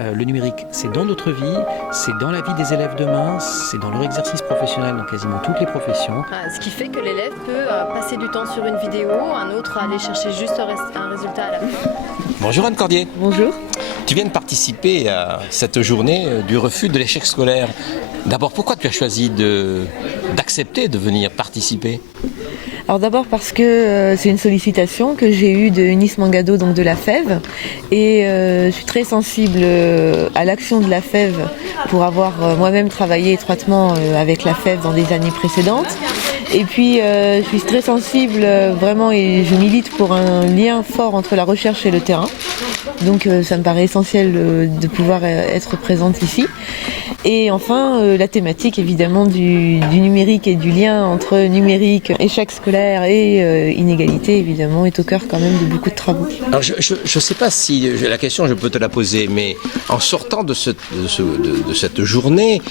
Le numérique, c'est dans notre vie, c'est dans la vie des élèves demain, c'est dans leur exercice professionnel dans quasiment toutes les professions. Ce qui fait que l'élève peut passer du temps sur une vidéo, un autre aller chercher juste un résultat à la fin. Bonjour Anne Cordier. Bonjour. Tu viens de participer à cette journée du refus de l'échec scolaire. D'abord, pourquoi tu as choisi d'accepter de venir participer ? Alors d'abord parce que c'est une sollicitation que j'ai eue de Eunice Mangado, donc de la FEV, et je suis très sensible à l'action de la FEV pour avoir moi-même travaillé étroitement avec la FEV dans des années précédentes. Et puis je suis très sensible vraiment et je milite pour un lien fort entre la recherche et le terrain. Donc ça me paraît essentiel de pouvoir être présente ici. Et enfin, la thématique évidemment du numérique et du lien entre numérique, échec scolaire et inégalité évidemment est au cœur quand même de beaucoup de travaux. Alors je ne sais pas si la question je peux te la poser, mais en sortant de cette journée,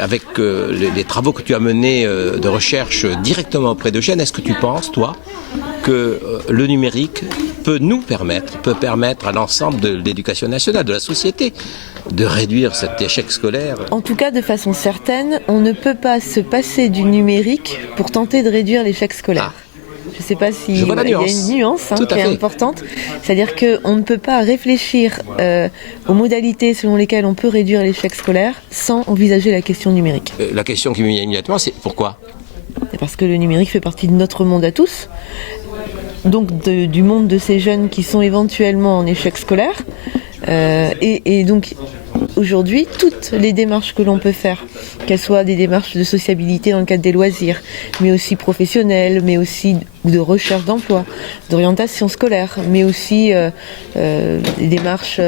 avec les travaux que tu as menés de recherche directement auprès de jeunes, est-ce que tu penses, toi, que le numérique peut permettre à l'ensemble de l'éducation nationale, de la société, de réduire cet échec scolaire? En tout cas, de façon certaine, on ne peut pas se passer du numérique pour tenter de réduire l'échec scolaire. Je ne sais pas si il y a une nuance qui est importante. C'est-à-dire qu'on ne peut pas réfléchir aux modalités selon lesquelles on peut réduire l'échec scolaire sans envisager la question numérique. La question qui me vient immédiatement, c'est pourquoi ? Parce que le numérique fait partie de notre monde à tous. Donc du monde de ces jeunes qui sont éventuellement en échec scolaire. Et donc aujourd'hui, toutes les démarches que l'on peut faire, qu'elles soient des démarches de sociabilité dans le cadre des loisirs, mais aussi professionnelles, mais aussi de recherche d'emploi, d'orientation scolaire, mais aussi des démarches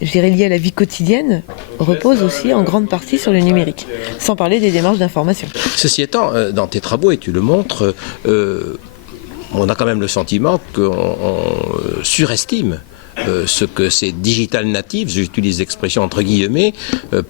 je dirais liées à la vie quotidienne, reposent aussi en grande partie sur le numérique, sans parler des démarches d'information. Ceci étant, dans tes travaux, et tu le montres, on a quand même le sentiment qu'on surestime ce que ces digital natives, j'utilise l'expression entre guillemets,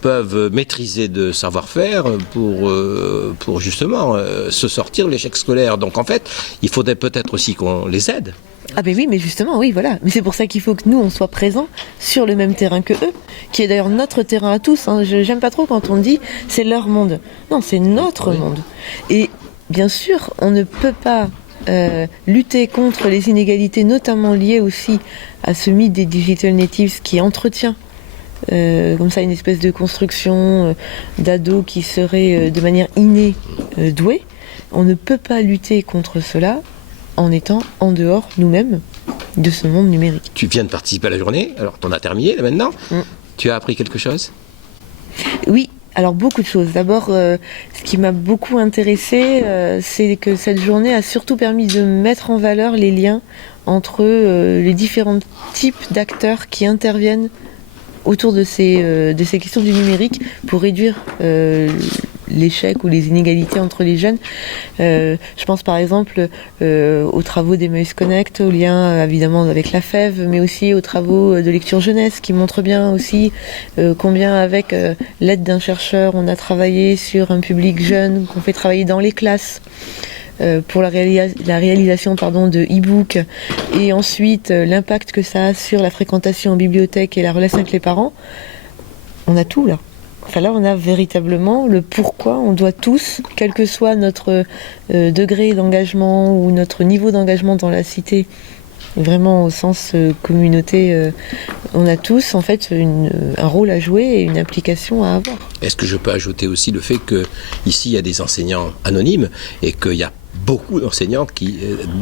peuvent maîtriser de savoir-faire pour justement se sortir de l'échec scolaire. Donc en fait, il faudrait peut-être aussi qu'on les aide. Ah ben oui, mais justement, oui, voilà. Mais c'est pour ça qu'il faut que nous, on soit présents sur le même terrain que eux, qui est d'ailleurs notre terrain à tous. J'aime pas trop quand on dit c'est leur monde. Non, c'est notre monde. Et bien sûr, on ne peut pas lutter contre les inégalités, notamment liées aussi à ce mythe des digital natives qui entretient comme ça une espèce de construction d'ados qui seraient de manière innée doués. On ne peut pas lutter contre cela en étant en dehors nous-mêmes de ce monde numérique. Tu viens de participer à la journée, alors t'en as terminé là maintenant. Tu as appris quelque chose ? Oui. Alors beaucoup de choses. D'abord, ce qui m'a beaucoup intéressée, c'est que cette journée a surtout permis de mettre en valeur les liens entre les différents types d'acteurs qui interviennent autour de ces questions du numérique pour réduire l'échec ou les inégalités entre les jeunes. Je pense par exemple aux travaux d'Emmaüs Connect, aux liens évidemment avec la FEV, mais aussi aux travaux de lecture jeunesse qui montrent bien aussi combien avec l'aide d'un chercheur on a travaillé sur un public jeune qu'on fait travailler dans les classes pour la réalisation de e-books et ensuite l'impact que ça a sur la fréquentation en bibliothèque et la relation avec les parents. On a tout là. Enfin là, on a véritablement le pourquoi on doit tous, quel que soit notre degré d'engagement ou notre niveau d'engagement dans la cité, vraiment au sens communauté, on a tous en fait un rôle à jouer et une implication à avoir. Est-ce que je peux ajouter aussi le fait qu'ici il y a des enseignants anonymes et qu'il y a beaucoup d'enseignants qui,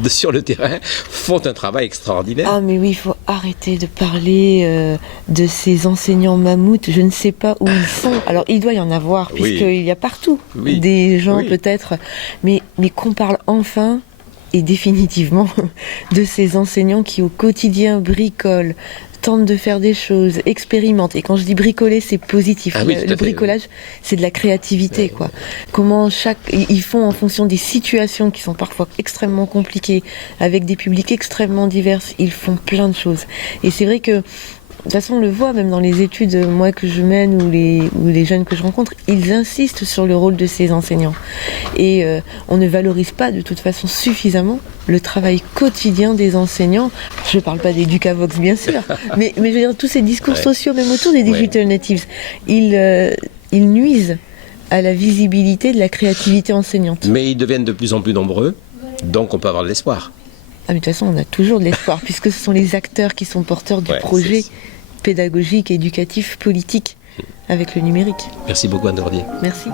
sur le terrain, font un travail extraordinaire. Ah mais oui, il faut arrêter de parler de ces enseignants mammouths. Je ne sais pas où ils sont. Alors, il doit y en avoir, puisqu'il y a partout des gens peut-être. Mais qu'on parle enfin et définitivement de ces enseignants qui, au quotidien, bricolent, tentent de faire des choses, expérimentent. Et quand je dis bricoler, c'est positif. Le bricolage, c'est de la créativité, quoi. Comment ils font en fonction des situations qui sont parfois extrêmement compliquées, avec des publics extrêmement divers, ils font plein de choses. Et c'est vrai que de toute façon, on le voit même dans les études moi que je mène ou les jeunes que je rencontre, ils insistent sur le rôle de ces enseignants. Et on ne valorise pas de toute façon suffisamment le travail quotidien des enseignants. Je ne parle pas des Ducavox, bien sûr, mais je veux dire, tous ces discours sociaux, même autour des digital natives, ils nuisent à la visibilité de la créativité enseignante. Mais ils deviennent de plus en plus nombreux, donc on peut avoir de l'espoir. Ah, mais de toute façon, on a toujours de l'espoir, puisque ce sont les acteurs qui sont porteurs du projet pédagogique, éducatif, politique avec le numérique. Merci beaucoup, Anne Dordier. Merci.